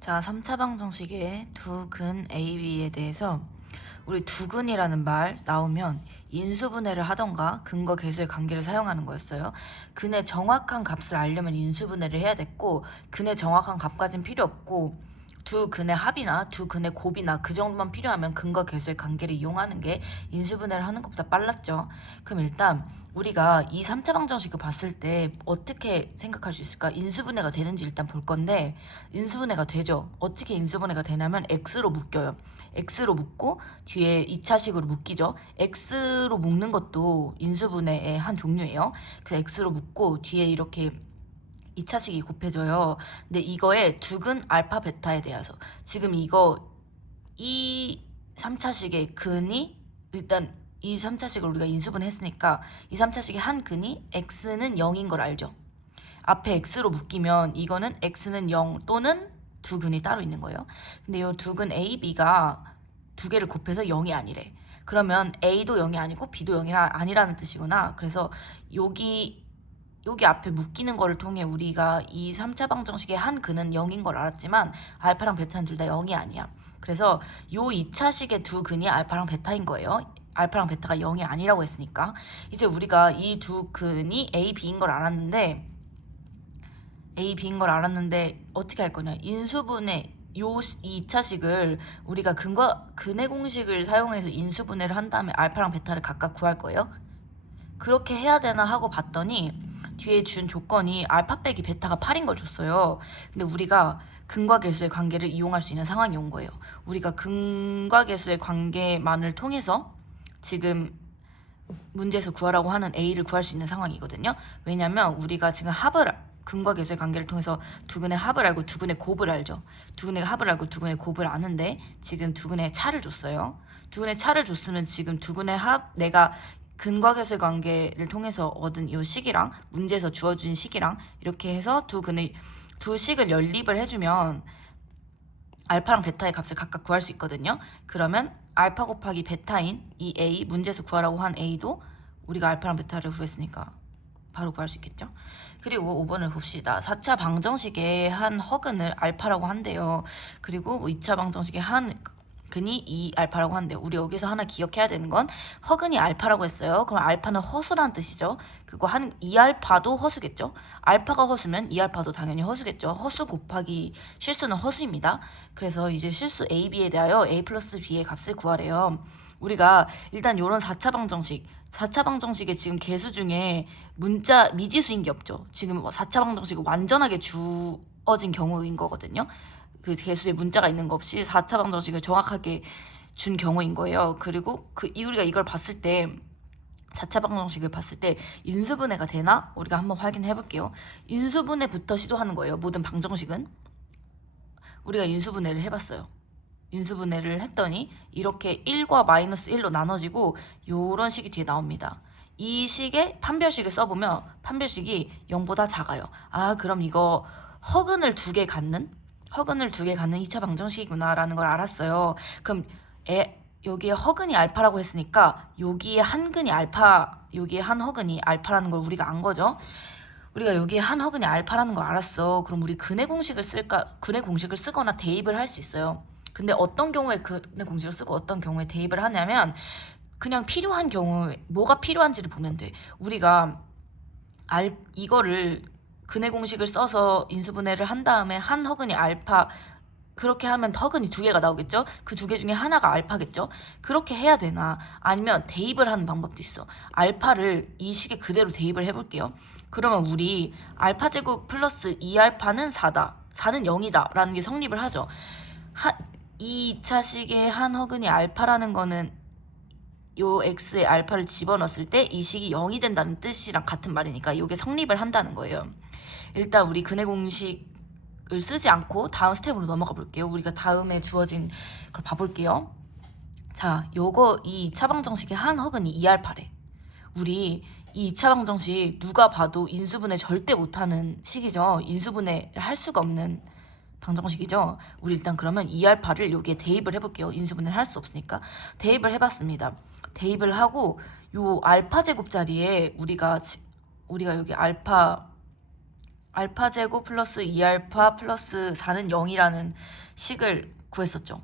자, 3차 방정식의 두근 AB에 대해서 우리 두근이라는 말 나오면 인수분해를 하던가 근거 계수의 관계를 사용하는 거였어요. 근의 정확한 값을 알려면 인수분해를 해야 됐고, 근의 정확한 값까진 필요 없고, 두 근의 합이나 두 근의 곱이나 그 정도만 필요하면 근거 계수의 관계를 이용하는 게 인수분해를 하는 것보다 빨랐죠. 그럼 일단 우리가 이 3차 방정식을 봤을 때 어떻게 생각할 수 있을까? 인수분해가 되는지 일단 볼 건데, 인수분해가 되죠. 어떻게 인수분해가 되냐면 x로 묶여요. x로 묶고 뒤에 2차식으로 묶이죠. x로 묶는 것도 인수분해의 한 종류예요. 그래서 x로 묶고 뒤에 이렇게 2차식이 곱해져요. 근데 이거에 두근 알파 베타에 대해서 지금 이 3차식의 근이 일단 이 3차식을 우리가 인수분 했으니까 이 3차식의 한 근이 x는 0인 걸 알죠. 앞에 x로 묶이면 이거는 x는 0 또는 두 근이 따로 있는 거예요. 근데 이 두 근 a, b가 두 개를 곱해서 0이 아니래. 그러면 a도 0이 아니고 b도 0이 아니라는 뜻이구나. 그래서 여기 앞에 묶이는 거를 통해 우리가 이 3차 방정식의 한 근은 0인 걸 알았지만 알파랑 베타는 둘 다 0이 아니야. 그래서 요 2차식의 두 근이 알파랑 베타인 거예요. 알파랑 베타가 0이 아니라고 했으니까. 이제 우리가 이 두 근이 A, B인 걸 알았는데 어떻게 할 거냐. 인수분해 이 2차식을 우리가 근의 공식을 사용해서 인수분해를 한 다음에 알파랑 베타를 각각 구할 거예요. 그렇게 해야 되나 하고 봤더니 뒤에 준 조건이 알파 빼기 베타가 8인 걸 줬어요. 근데 우리가 근과 계수의 관계를 이용할 수 있는 상황이 온 거예요. 우리가 근과 계수의 관계만을 통해서 지금 문제에서 구하라고 하는 A를 구할 수 있는 상황이거든요. 왜냐면 우리가 지금 근과 계수의 관계를 통해서 두근의 합을 알고 두근의 곱을 알죠. 두근의 합을 알고 두근의 곱을 아는데 지금 두근의 차를 줬어요. 두근의 차를 줬으면 지금 두근의 내가 근과 계수의 관계를 통해서 얻은 이 식이랑 문제에서 주어진 식이랑 이렇게 해서 두 식을 연립을 해주면 알파랑 베타의 값을 각각 구할 수 있거든요. 그러면 알파 곱하기 베타인 이 A, 문제에서 구하라고 한 A도 우리가 알파랑 베타를 구했으니까 바로 구할 수 있겠죠. 그리고 5번을 봅시다. 4차 방정식의 한 허근을 알파라고 한대요. 그리고 2차 방정식의 한 근이 2알파라고 한대요. 우리 여기서 하나 기억해야 되는 건 허근이 알파라고 했어요. 그럼 알파는 허수라는 뜻이죠. 그리고 한 2알파도 허수겠죠. 알파가 허수면 2알파도 당연히 허수겠죠. 허수 곱하기 실수는 허수입니다. 그래서 이제 실수 A, B에 대하여 A 플러스 B의 값을 구하래요. 우리가 일단 이런 4차 방정식에 지금 계수 중에 미지수인 게 없죠. 지금 4차 방정식이 완전하게 주어진 경우인 거거든요. 그 계수에 문자가 있는 거 없이 4차 방정식을 정확하게 준 경우인 거예요. 그리고 우리가 이걸 봤을 때 4차 방정식을 봤을 때 인수분해가 되나? 우리가 한번 확인해 볼게요. 인수분해부터 시도하는 거예요. 모든 방정식은. 우리가 인수분해를 해봤어요. 인수분해를 했더니 이렇게 1과 마이너스 1로 나눠지고 요런 식이 뒤에 나옵니다. 이 식의 판별식을 써보면 판별식이 0보다 작아요. 아, 그럼 이거 허근을 두 개 갖는 2차 방정식이구나 라는 걸 알았어요. 그럼 여기에 허근이 알파라고 했으니까 여기에 한 허근이 알파라는 걸 우리가 안 거죠. 우리가 여기에 한 허근이 알파라는 걸 알았어. 그럼 우리 근의 공식을 쓰거나 대입을 할 수 있어요. 근데 어떤 경우에 근의 공식을 쓰고 어떤 경우에 대입을 하냐면 그냥 필요한 경우에 뭐가 필요한지를 보면 돼. 우리가 이거를 근의 공식을 써서 인수분해를 한 다음에 한 허근이 알파 그렇게 하면 허근이 두 개가 나오겠죠? 그 두 개 중에 하나가 알파겠죠? 그렇게 해야 되나? 아니면 대입을 하는 방법도 있어. 알파를 이 식에 그대로 대입을 해볼게요. 그러면 우리 알파 제곱 플러스 2알파는 4다. 4는 0이다. 라는 게 성립을 하죠. 2차식의 한 허근이 알파라는 거는 요 x에 알파를 집어넣었을 때 이 식이 0이 된다는 뜻이랑 같은 말이니까 이게 성립을 한다는 거예요. 일단 우리 근의 공식을 쓰지 않고 다음 스텝으로 넘어가 볼게요. 우리가 다음에 주어진 걸 봐볼게요. 자, 이 2차 방정식의 한 허근이 2알파래. 우리 이 2차 방정식 누가 봐도 인수분해 절대 못하는 식이죠. 인수분해를 할 수가 없는 방정식이죠. 우리 일단 그러면 2알파를 여기에 대입을 해볼게요. 인수분해를 할 수 없으니까. 대입을 해봤습니다. 대입을 하고 요 알파 제곱 자리에 우리가 여기 알파 알파 제곱 플러스 2알파 플러스 4는 0이라는 식을 구했었죠.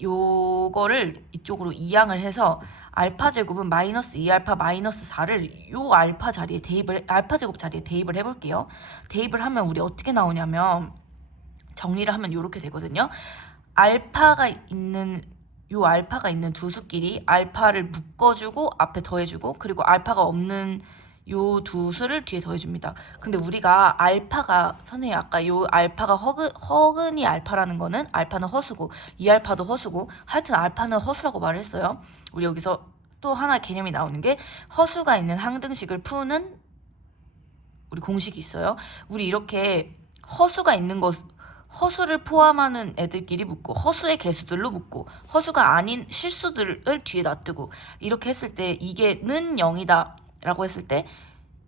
요거를 이쪽으로 이항을 해서 알파 제곱은 마이너스 2알파 마이너스 4를 요 알파 제곱 자리에 대입을 해볼게요. 대입을 하면 우리 어떻게 나오냐면, 정리를 하면 이렇게 되거든요. 알파가 있는 두 수끼리 알파를 묶어주고 앞에 더해주고, 그리고 알파가 없는 요 두 수를 뒤에 더해줍니다. 근데 우리가 알파가, 선생님 아까 요 알파가 허근이 알파라는 거는 알파는 허수고 2알파도 허수고, 하여튼 알파는 허수라고 말을 했어요. 우리 여기서 또 하나의 개념이 나오는 게, 허수가 있는 항등식을 푸는 우리 공식이 있어요. 우리 이렇게 허수가 있는 것, 허수를 포함하는 애들끼리 묶고, 허수의 개수들로 묶고, 허수가 아닌 실수들을 뒤에 놔두고, 이렇게 했을 때 이게 는 0이다 라고 했을 때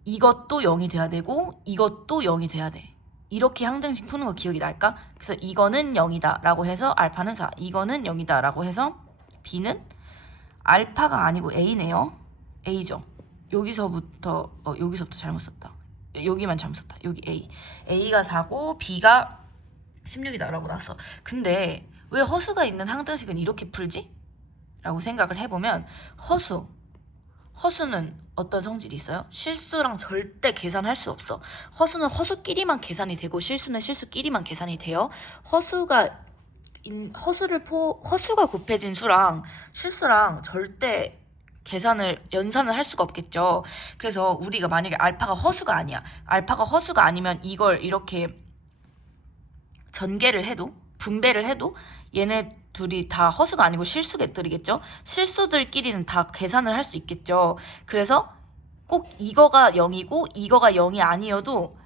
이것도 0이 돼야 되고 이것도 0이 돼야 돼. 이렇게 항등식 푸는 거 기억이 날까? 그래서 이거는 0이다 라고 해서 알파는 4, 이거는 0이다 라고 해서 B는 알파가 아니고 A네요. A죠. 여기서부터 잘못 썼다. 여기만 잘못 썼다. 여기 A. A가 4고 B가 16이다 라고 나왔어. 근데 왜 허수가 있는 항등식은 이렇게 풀지? 라고 생각을 해보면, 허수는 어떤 성질이 있어요? 실수랑 절대 계산할 수 없어. 허수는 허수끼리만 계산이 되고 실수는 실수끼리만 계산이 돼요. 허수가 곱해진 수랑 실수랑 절대 연산을 할 수가 없겠죠. 그래서 우리가 만약에 알파가 허수가 아니면 이걸 이렇게 전개를 해도, 분배를 해도 얘네 둘이 다 허수가 아니고 실수들이겠죠. 실수들끼리는 다 계산을 할 수 있겠죠. 그래서 꼭 이거가 0이고 이거가 0이 아니어도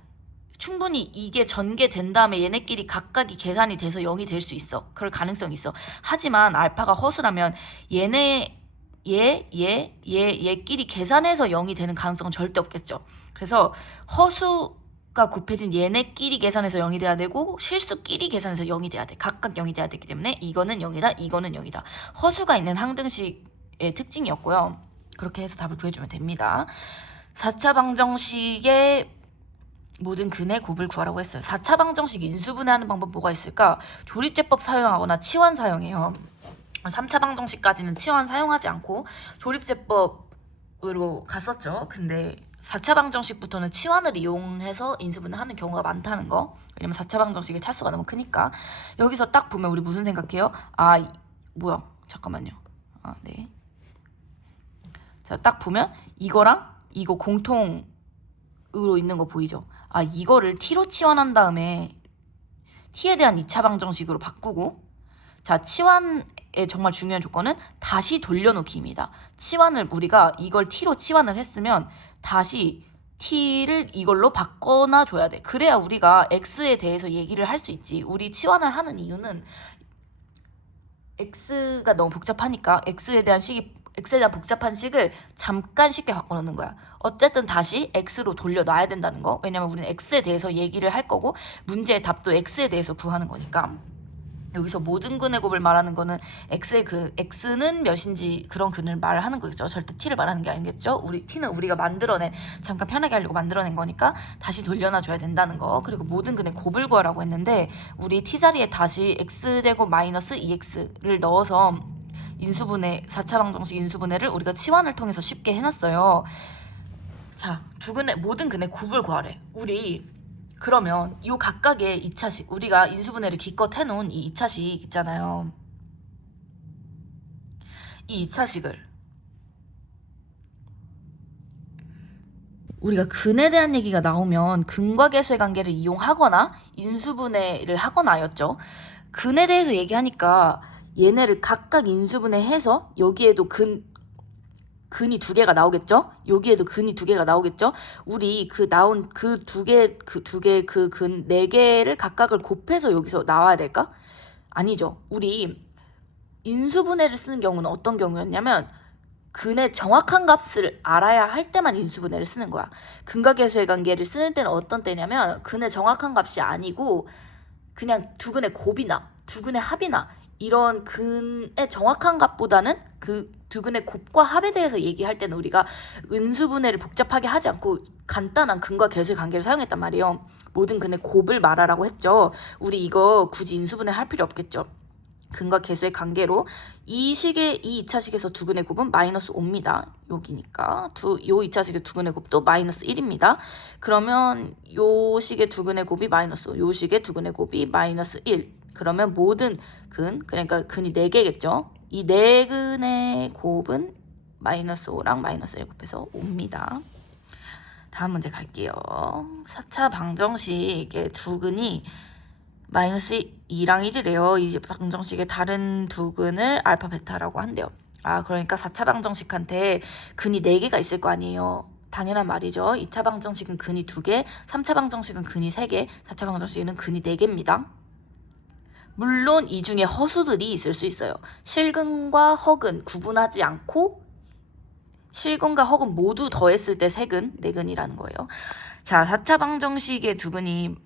충분히 이게 전개된 다음에 얘네끼리 각각이 계산이 돼서 0이 될 수 있어. 그럴 가능성이 있어. 하지만 알파가 허수라면 얘끼리 계산해서 0이 되는 가능성은 절대 없겠죠. 그래서 허수가 곱해진 얘네끼리 계산해서 0이 돼야 되고 실수끼리 계산해서 0이 돼야 돼. 각각 0이 돼야 되기 때문에 이거는 0이다, 이거는 0이다. 허수가 있는 항등식의 특징이었고요. 그렇게 해서 답을 구해주면 됩니다. 4차 방정식의 모든 근의 곱을 구하라고 했어요. 4차 방정식 인수분해하는 방법 뭐가 있을까? 조립제법 사용하거나 치환 사용해요. 3차 방정식까지는 치환 사용하지 않고 조립제법으로 갔었죠. 근데 4차 방정식부터는 치환을 이용해서 인수분해하는 경우가 많다는 거. 왜냐면 4차 방정식의 차수가 너무 크니까. 여기서 딱 보면 우리 무슨 생각해요? 잠깐만요. 네. 자, 딱 보면 이거랑 이거 공통으로 있는 거 보이죠? 이거를 t로 치환한 다음에 t에 대한 2차 방정식으로 바꾸고, 자, 치환의 정말 중요한 조건은 다시 돌려놓기입니다. 치환을 우리가 이걸 t로 치환을 했으면 다시 t를 이걸로 바꿔놔 줘야 돼. 그래야 우리가 x에 대해서 얘기를 할 수 있지. 우리 치환을 하는 이유는 x가 너무 복잡하니까 x에 대한 복잡한 식을 잠깐 쉽게 바꿔놓는 거야. 어쨌든 다시 x로 돌려놔야 된다는 거. 왜냐면 우리는 x에 대해서 얘기를 할 거고 문제의 답도 x에 대해서 구하는 거니까. 여기서 모든 근의 곱을 말하는 거는 x는 몇인지 그런 근을 말하는 거겠죠. 절대 t를 말하는 게 아니겠죠. t는 우리가 잠깐 편하게 하려고 만들어낸 거니까 다시 돌려놔줘야 된다는 거. 그리고 모든 근의 곱을 구하라고 했는데, 우리 t자리에 다시 x제곱 마이너스 2x를 넣어서 4차 방정식 인수분해를 우리가 치환을 통해서 쉽게 해놨어요. 자, 모든 근의 곱을 구하래. 우리 그러면 이 각각의 2차식, 우리가 인수분해를 기껏 해놓은 이 2차식 있잖아요. 이 2차식을 우리가 근에 대한 얘기가 나오면 근과 계수의 관계를 이용하거나 인수분해를 하거나였죠. 근에 대해서 얘기하니까 얘네를 각각 인수분해해서 여기에도 근이 2개가 나오겠죠? 여기에도 근이 2개가 나오겠죠? 우리 나온 그 근 4개를 각각을 곱해서 여기서 나와야 될까? 아니죠. 우리 인수분해를 쓰는 경우는 어떤 경우였냐면, 근의 정확한 값을 알아야 할 때만 인수분해를 쓰는 거야. 근과 계수의 관계를 쓰는 때는 어떤 때냐면, 근의 정확한 값이 아니고 그냥 두 근의 곱이나 두 근의 합이나 이런 근의 정확한 값보다는 그 두 근의 곱과 합에 대해서 얘기할 때는 우리가 인수분해를 복잡하게 하지 않고 간단한 근과 계수의 관계를 사용했단 말이에요. 모든 근의 곱을 말하라고 했죠. 우리 이거 굳이 인수분해 할 필요 없겠죠. 근과 계수의 관계로 이 2차식에서 두근의 곱은 마이너스 5입니다. 여기니까 요 2차식의 두근의 곱도 마이너스 1입니다. 그러면 요 식의 두근의 곱이 마이너스 5, 요 식의 두근의 곱이 마이너스 1. 그러면 모든 그러니까 근이 4개겠죠. 이 4근의 곱은 마이너스 5랑 마이너스 1 곱해서 5입니다. 다음 문제 갈게요. 4차 방정식의 두근이 마이너스 2랑 1이래요. 이 방정식의 다른 두근을 알파 베타라고 한대요. 그러니까 4차 방정식한테 근이 4개가 있을 거 아니에요. 당연한 말이죠. 2차 방정식은 근이 2개, 3차 방정식은 근이 3개, 4차 방정식은 근이 4개입니다. 물론 이 중에 허수들이 있을 수 있어요. 실근과 허근 구분하지 않고 실근과 허근 모두 더했을 때 세근, 4근이라는 거예요. 자, 4차 방정식의 두근을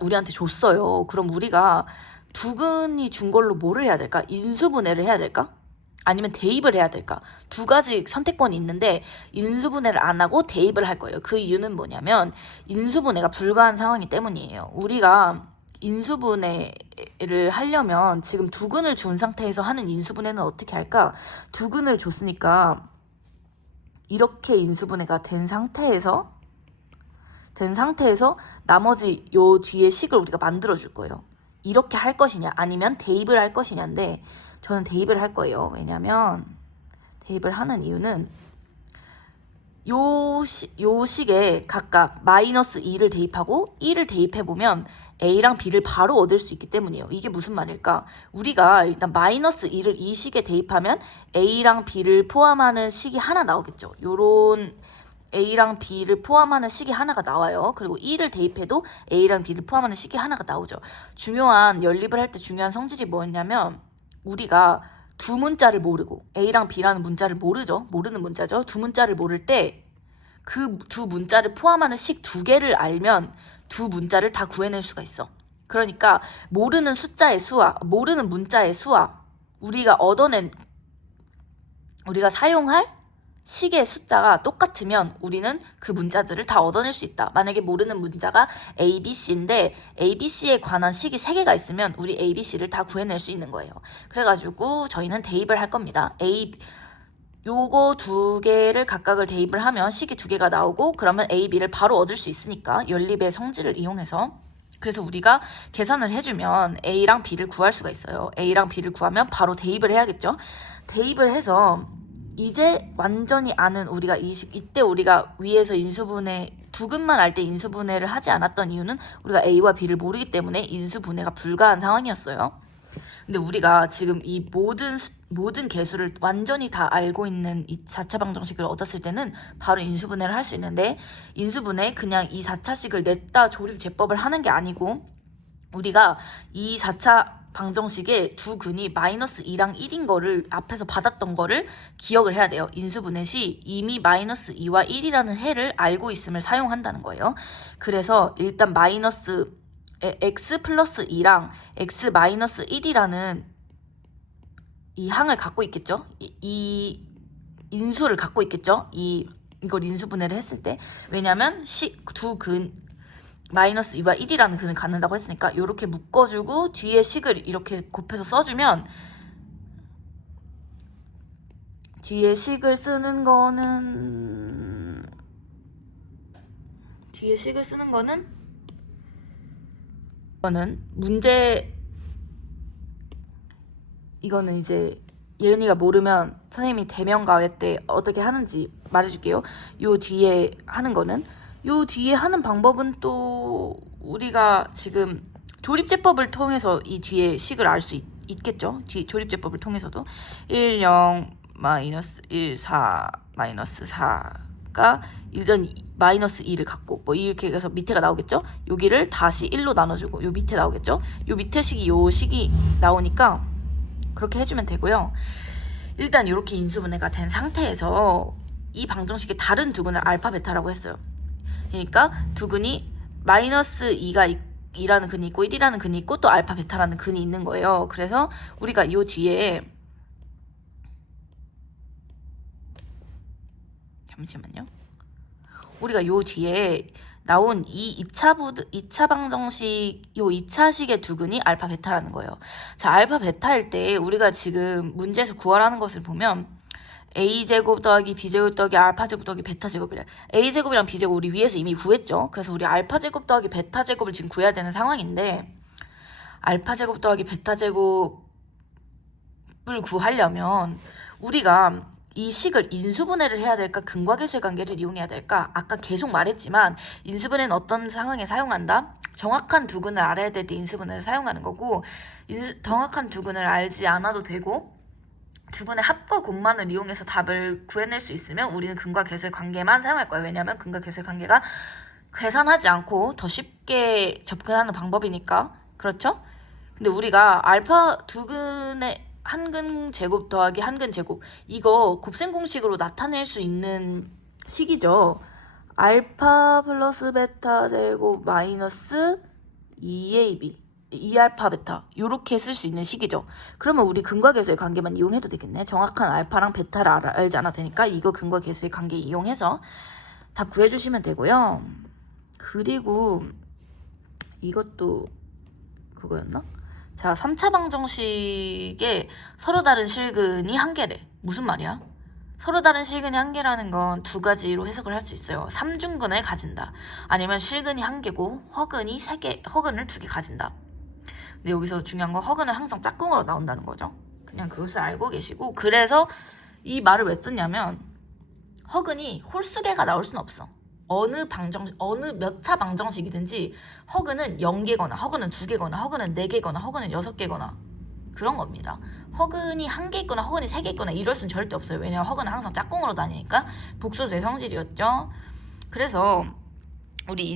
우리한테 줬어요. 그럼 우리가 두근이 준 걸로 뭐를 해야 될까? 인수분해를 해야 될까? 아니면 대입을 해야 될까? 두 가지 선택권이 있는데 인수분해를 안 하고 대입을 할 거예요. 그 이유는 뭐냐면 인수분해가 불가한 상황이기 때문이에요. 우리가 인수분해를 하려면 지금 두근을 준 상태에서 하는 인수분해는 어떻게 할까? 두근을 줬으니까 이렇게 인수분해가 된 상태에서 나머지 요 뒤에 식을 우리가 만들어 줄 거예요. 이렇게 할 것이냐 아니면 대입을 할 것이냐인데 저는 대입을 할 거예요. 왜냐면 대입을 하는 이유는 요 식에 각각 마이너스 2를 대입하고 1을 대입해보면 A랑 B를 바로 얻을 수 있기 때문이에요. 이게 무슨 말일까? 우리가 일단 마이너스 2를 이 식에 대입하면 A랑 B를 포함하는 식이 하나 나오겠죠. 요런 A랑 B를 포함하는 식이 하나가 나와요. 그리고 1을 대입해도 A랑 B를 포함하는 식이 하나가 나오죠. 중요한 연립을 할 때 중요한 성질이 뭐였냐면 우리가 두 문자를 모르고 A랑 B라는 문자를 모르죠. 모르는 문자죠. 두 문자를 모를 때 그 두 문자를 포함하는 식 2개를 알면 두 문자를 다 구해낼 수가 있어. 그러니까 모르는 숫자의 수와 모르는 문자의 수와 우리가 사용할 식의 숫자가 똑같으면 우리는 그 문자들을 다 얻어낼 수 있다. 만약에 모르는 문자가 A, B, C인데 A, B, C에 관한 식이 3개가 있으면 우리 A, B, C를 다 구해낼 수 있는 거예요. 그래가지고 저희는 대입을 할 겁니다. 요거 2개를 각각을 대입을 하면 식이 2개가 나오고 그러면 A, B를 바로 얻을 수 있으니까 연립의 성질을 이용해서 그래서 우리가 계산을 해주면 A랑 B를 구할 수가 있어요. A랑 B를 구하면 바로 대입을 해야겠죠. 대입을 해서 이제 완전히 아는 우리가 이때 우리가 위에서 인수분해 두근만 알 때 인수분해를 하지 않았던 이유는 우리가 A와 B를 모르기 때문에 인수분해가 불가한 상황이었어요. 근데 우리가 지금 이 모든 개수를 완전히 다 알고 있는 이 4차 방정식을 얻었을 때는 바로 인수분해를 할 수 있는데 인수분해 그냥 이 4차식을 냈다 조립 제법을 하는 게 아니고 우리가 이 4차 방정식의 두 근이 마이너스 2랑 1인 거를 앞에서 받았던 거를 기억을 해야 돼요. 인수분해 시 이미 마이너스 2와 1이라는 해를 알고 있음을 사용한다는 거예요. 그래서 일단 마이너스 x 플러스 2랑 x 마이너스 1이라는 이 항을 갖고 있겠죠. 이 인수를 갖고 있겠죠. 이걸 인수분해를 했을 때 왜냐면 두 근 마이너스 2와 1이라는 근을 갖는다고 했으니까 이렇게 묶어주고 뒤에 식을 이렇게 곱해서 써주면 뒤에 식을 쓰는 거는 이거는 이제 예은이가 모르면 선생님이 대면 과외 때 어떻게 하는지 말해줄게요. 요 뒤에 하는 거는 요 뒤에 하는 방법은 또 우리가 지금 조립제법을 통해서 이 뒤에 식을 알 수 있겠죠. 조립제법을 통해서도 1, 0, 마이너스 1, 4, 마이너스 4가 이런 마이너스 2를 갖고 뭐 이렇게 해서 밑에가 나오겠죠. 여기를 다시 1로 나눠주고 요 밑에 나오겠죠. 요 밑에 식이 요 식이 나오니까 그렇게 해주면 되고요. 일단 이렇게 인수분해가 된 상태에서 이 방정식의 다른 두근을 알파 베타라고 했어요. 그러니까 두근이 마이너스 2라는 근이 있고 1이라는 근이 있고 또 알파 베타라는 근이 있는 거예요. 그래서 우리가 이 뒤에 잠시만요. 우리가 요 뒤에 나온 이 2차 방정식, 요 2차식의 두근이 알파 베타라는 거예요. 자, 알파 베타일 때 우리가 지금 문제에서 구하라는 것을 보면 a제곱 더하기 b제곱 더하기 알파제곱 더하기 베타제곱이래. a제곱이랑 b제곱 우리 위에서 이미 구했죠. 그래서 우리 알파제곱 더하기 베타제곱을 지금 구해야 되는 상황인데, 알파제곱 더하기 베타제곱을 구하려면 우리가 이 식을 인수분해를 해야 될까, 근과계수의 관계를 이용해야 될까? 아까 계속 말했지만 인수분해는 어떤 상황에 사용한다? 정확한 두근을 알아야 될 때 인수분해를 사용하는 거고, 정확한 두근을 알지 않아도 되고 두근의 합과 곱만을 이용해서 답을 구해낼 수 있으면 우리는 근과계수의 관계만 사용할 거예요. 왜냐하면 근과계수의 관계가 계산하지 않고 더 쉽게 접근하는 방법이니까. 그렇죠? 근데 우리가 알파 두근의 한근 제곱 더하기 한근 제곱, 이거 곱셈 공식으로 나타낼 수 있는 식이죠. 알파 플러스 베타 제곱 마이너스 2ab 2알파 베타, 요렇게 쓸 수 있는 식이죠. 그러면 우리 근과계수의 관계만 이용해도 되겠네. 정확한 알파랑 베타를 알지 않아도 되니까 이거 근과계수의 관계 이용해서 답 구해주시면 되고요. 그리고 이것도 그거였나? 자, 3차 방정식에 서로 다른 실근이 한 개래. 무슨 말이야? 서로 다른 실근이 한 개라는 건 두 가지로 해석을 할 수 있어요. 삼중근을 가진다. 아니면 실근이 한 개고 허근이 세 개, 허근을 두 개 가진다. 근데 여기서 중요한 건 허근은 항상 짝꿍으로 나온다는 거죠. 그냥 그것을 알고 계시고, 그래서 이 말을 왜 썼냐면 허근이 홀수개가 나올 수는 없어. 어느 몇 차 방정식이든지 허근은 0개거나 허근은 2개거나 허근은 4개거나 허근은 6개거나 그런 겁니다. 허근이 1개 있거나 허근이 3개 있거나 이럴 수는 절대 없어요. 왜냐면 허근은 항상 짝꿍으로 다니니까. 복소수의 성질이었죠. 그래서 우리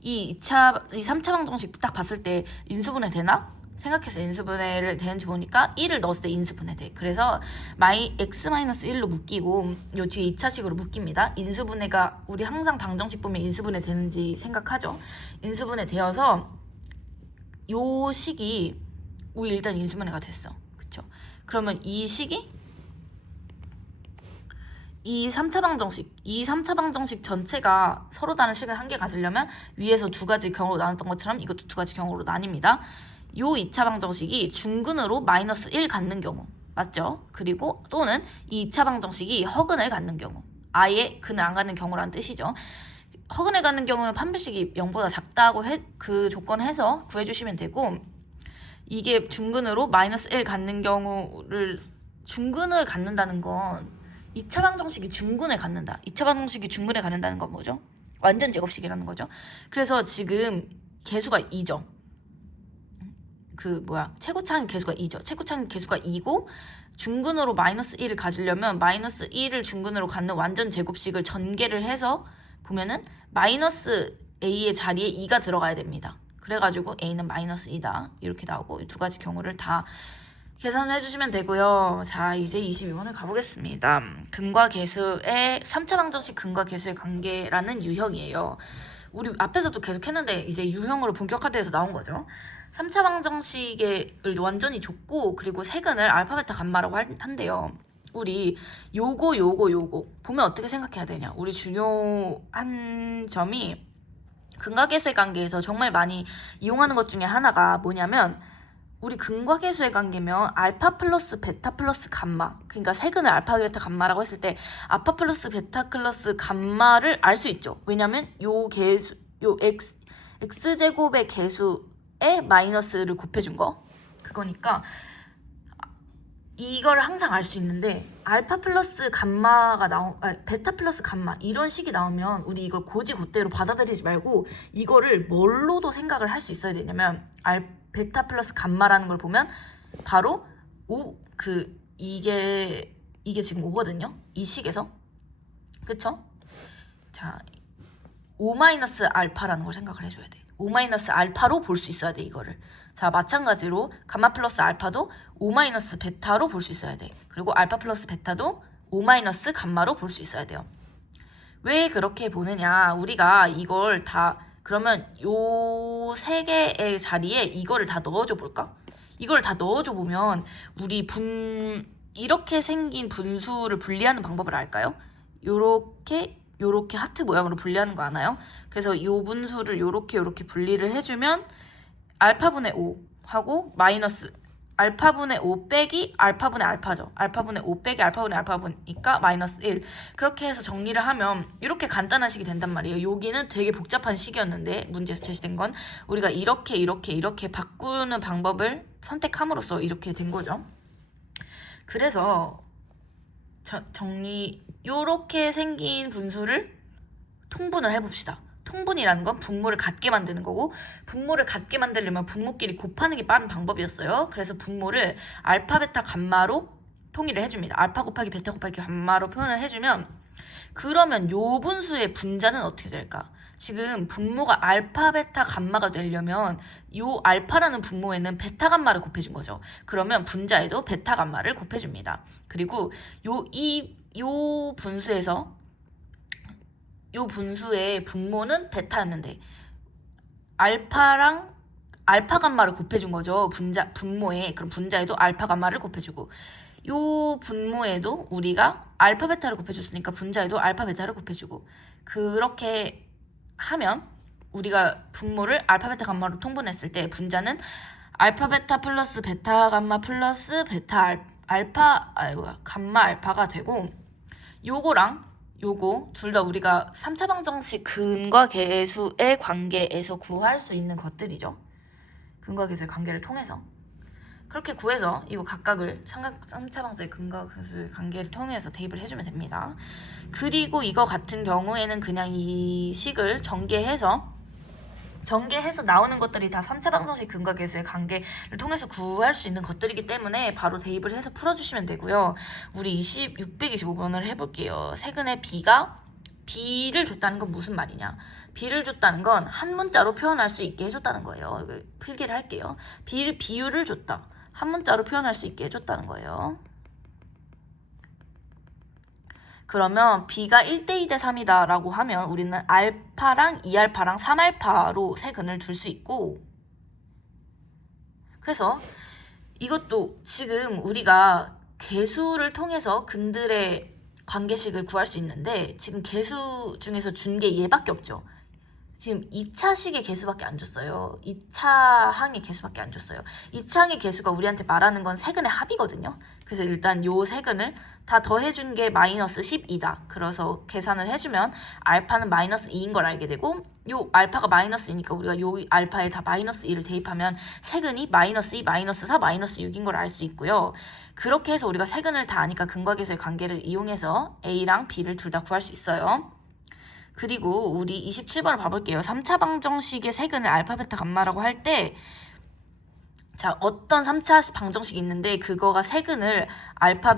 이 3차 방정식 딱 봤을 때 인수분해 되나? 생각해서 인수분해를 되는지 보니까 1을 넣었을 때 인수분해 돼. 그래서 x-1로 묶이고 요 뒤에 2차식으로 묶입니다. 인수분해가 우리 항상 방정식 보면 인수분해 되는지 생각하죠. 인수분해 되어서 요 식이 우리 일단 인수분해가 됐어. 그쵸? 그러면 이 식이 이 3차 방정식 전체가 서로 다른 식을 한 개 가지려면 위에서 두 가지 경우로 나눴던 것처럼 이것도 두 가지 경우로 나뉩니다. 요 2차 방정식이 중근으로 마이너스 1 갖는 경우, 맞죠? 그리고 또는 이 2차 방정식이 허근을 갖는 경우, 아예 근을 안 갖는 경우라는 뜻이죠. 허근을 갖는 경우는 판별식이 0보다 작다고 그 조건 해서 구해주시면 되고, 이게 중근으로 마이너스 1 갖는 경우를, 중근을 갖는다는 건 2차 방정식이 중근을 갖는다. 2차 방정식이 중근을 갖는다는 건 뭐죠? 완전 제곱식이라는 거죠. 그래서 지금 개수가 2죠. 최고차항 개수가 2죠. 최고차항 개수가 2고 중근으로 마이너스 1을 가지려면 마이너스 1을 중근으로 갖는 완전 제곱식을 전개를 해서 보면은 마이너스 a의 자리에 2가 들어가야 됩니다. 그래가지고 a는 마이너스 2다. 이렇게 나오고 이 두 가지 경우를 다 계산을 해주시면 되고요. 자, 이제 22번을 가보겠습니다. 근과 계수의 3차 방정식 근과 계수의 관계라는 유형이에요. 우리 앞에서도 계속 했는데 이제 유형으로 본격화돼서 나온 거죠. 3차 방정식을 완전히 줬고, 그리고 세근을 알파 베타 감마라고 한대요. 우리 요거 보면 어떻게 생각해야 되냐. 우리 중요한 점이 근과계수의 관계에서 정말 많이 이용하는 것 중에 하나가 뭐냐면, 우리 근과계수의 관계면 알파 플러스 베타 플러스 감마, 그러니까 세근을 알파 베타 감마라고 했을 때 알파 플러스 베타 플러스 감마를 알 수 있죠. 왜냐면 요 x제곱의 개수에 마이너스를 곱해준 거, 그거니까 이걸 항상 알 수 있는데, 알파 플러스 감마가 베타 플러스 감마 이런 식이 나오면 우리 이걸 고지고대로 받아들이지 말고 이거를 뭘로도 생각을 할 수 있어야 되냐면, 베타 플러스 감마라는 걸 보면 바로 이게 지금 5거든요. 이 식에서. 그쵸? 자, 5 마이너스 알파라는 걸 생각을 해줘야 돼. 5 마이너스 알파로 볼 수 있어야 돼, 이거를. 자, 마찬가지로 감마 플러스 알파도 5 마이너스 베타로 볼 수 있어야 돼. 그리고 알파 플러스 베타도 5 마이너스 감마로 볼 수 있어야 돼요. 왜 그렇게 보느냐? 우리가 이걸 다, 그러면 요 세 개의 자리에 이거를 다 넣어줘 볼까? 이걸 다 넣어줘 보면 우리 이렇게 생긴 분수를 분리하는 방법을 알까요? 요렇게 요렇게 하트 모양으로 분리하는 거 아나요? 그래서 요 분수를 요렇게 분리를 해주면 알파분의 5 하고 마이너스 알파분의 5 빼기 알파분의 알파죠. 알파분의 5 빼기 알파분의 알파분이니까 마이너스 1. 그렇게 해서 정리를 하면 이렇게 간단한 식이 된단 말이에요. 여기는 되게 복잡한 식이었는데 문제에서 제시된 건 우리가 이렇게 바꾸는 방법을 선택함으로써 이렇게 된 거죠. 그래서 요렇게 생긴 분수를 통분을 해봅시다. 통분이라는 건 분모를 같게 만드는 거고, 분모를 같게 만들려면 분모끼리 곱하는 게 빠른 방법이었어요. 그래서 분모를 알파, 베타, 감마로 통일을 해줍니다. 알파 곱하기 베타 곱하기 감마로 표현을 해주면, 그러면 요 분수의 분자는 어떻게 될까? 지금 분모가 알파, 베타, 감마가 되려면 요 알파라는 분모에는 베타, 감마를 곱해준 거죠. 그러면 분자에도 베타, 감마를 곱해줍니다. 그리고 요 분수의 분모는 베타였는데 알파 감마를 곱해준 거죠. 분모에. 그럼 분자에도 알파 감마를 곱해주고 요 분모에도 우리가 알파 베타를 곱해줬으니까 분자에도 알파 베타를 곱해주고 그렇게 하면 우리가 분모를 알파 베타 감마로 통분했을 때 분자는 알파 베타 플러스 베타 감마 플러스 베타 감마 알파가 되고 요거랑 요거 둘 다 우리가 3차 방정식 근과 계수의 관계에서 구할 수 있는 것들이죠. 근과 계수의 관계를 통해서 그렇게 구해서 이거 각각을 3차 방정식 근과 계수의 관계를 통해서 대입을 해주면 됩니다. 그리고 이거 같은 경우에는 그냥 이 식을 전개해서 나오는 것들이 다 3차 방정식 근과 계수의 관계를 통해서 구할 수 있는 것들이기 때문에 바로 대입을 해서 풀어주시면 되고요. 우리 625번을 해볼게요. 세근의 B를 줬다는 건 무슨 말이냐? B를 줬다는 건 한 문자로 표현할 수 있게 해줬다는 거예요. 이거 필기를 할게요. 비율을 줬다. 한 문자로 표현할 수 있게 해줬다는 거예요. 그러면 B가 1대2대 3이다 라고 하면 우리는 알파랑 2알파랑 3알파로 세 근을 둘 수 있고 그래서 이것도 지금 우리가 계수를 통해서 근들의 관계식을 구할 수 있는데 지금 계수 중에서 준 게 얘밖에 없죠. 지금 2차식의 개수밖에 안 줬어요. 2차 항의 개수밖에 안 줬어요. 2차 항의 개수가 우리한테 말하는 건 세근의 합이거든요. 그래서 일단 요 세근을 다 더해준 게 마이너스 12다. 그래서 계산을 해주면 알파는 마이너스 2인 걸 알게 되고 요 알파가 마이너스 2니까 우리가 요 알파에 다 마이너스 2를 대입하면 세근이 마이너스 2, 마이너스 4, 마이너스 6인 걸 알 수 있고요. 그렇게 해서 우리가 세근을 다 아니까 근과 계수의 관계를 이용해서 A랑 B를 둘 다 구할 수 있어요. 그리고 우리 27번을 봐볼게요. 3차 방정식의 세근을 알파, 베타, 감마라고 할 때 자, 어떤 3차 방정식이 있는데 그거가 세근을 알파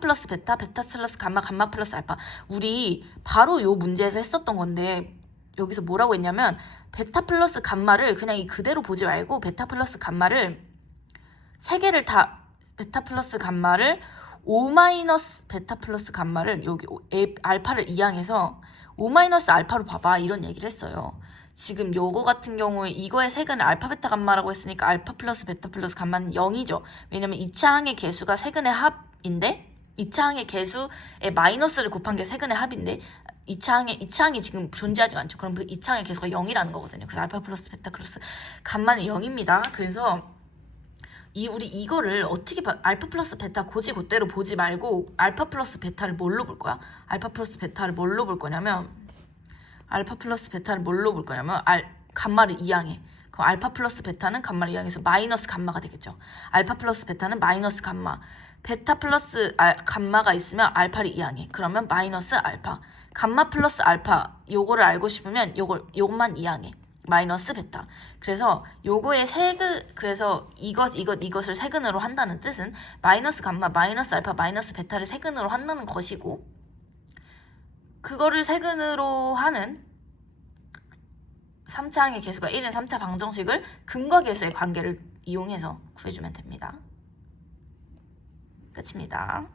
플러스 베타, 베타 플러스 감마, 감마 플러스 알파 우리 바로 요 문제에서 했었던 건데 여기서 뭐라고 했냐면 베타 플러스 감마를 그냥 그대로 보지 말고 베타 플러스 감마를 세 개를 다 베타 플러스 감마를 5 마이너스 베타 플러스 감마를 여기 알파를 이항해서 5 마이너스 알파로 봐봐 이런 얘기를 했어요. 지금 요거 같은 경우에 이거의 세근을 알파 베타 감마라고 했으니까 알파 플러스 베타 플러스 감마는 0이죠. 왜냐면 2차 항의 개수가 세근의 합인데 2차 항의 개수에 마이너스를 곱한 게 세근의 합인데 2차 항이 지금 존재하지 않죠. 그럼 그 2차 항의 개수가 0이라는 거거든요. 그래서 알파 플러스 베타 플러스 감마는 0입니다. 그래서 우리 이거를 어떻게 알파 플러스 베타 곧대로 보지 말고 알파 플러스 베타를 뭘로 볼 거야? 알파 플러스 베타를 뭘로 볼 거냐면 감마를 이항해. 그럼 알파 플러스 베타는 감마를 이항해서 마이너스 감마가 되겠죠. 알파 플러스 베타는 마이너스 감마. 베타 플러스 감마가 있으면 알파를 이항해. 그러면 마이너스 알파. 감마 플러스 알파 요거를 알고 싶으면 요것만 이항해. 마이너스 베타. 그래서 요거의 그래서 이것을 세근으로 한다는 뜻은 마이너스 감마, 마이너스 알파, 마이너스 베타를 세근으로 한다는 것이고 그거를 세근으로 하는 3차 항의 개수가 1인 3차 방정식을 근과 계수의 관계를 이용해서 구해주면 됩니다. 끝입니다.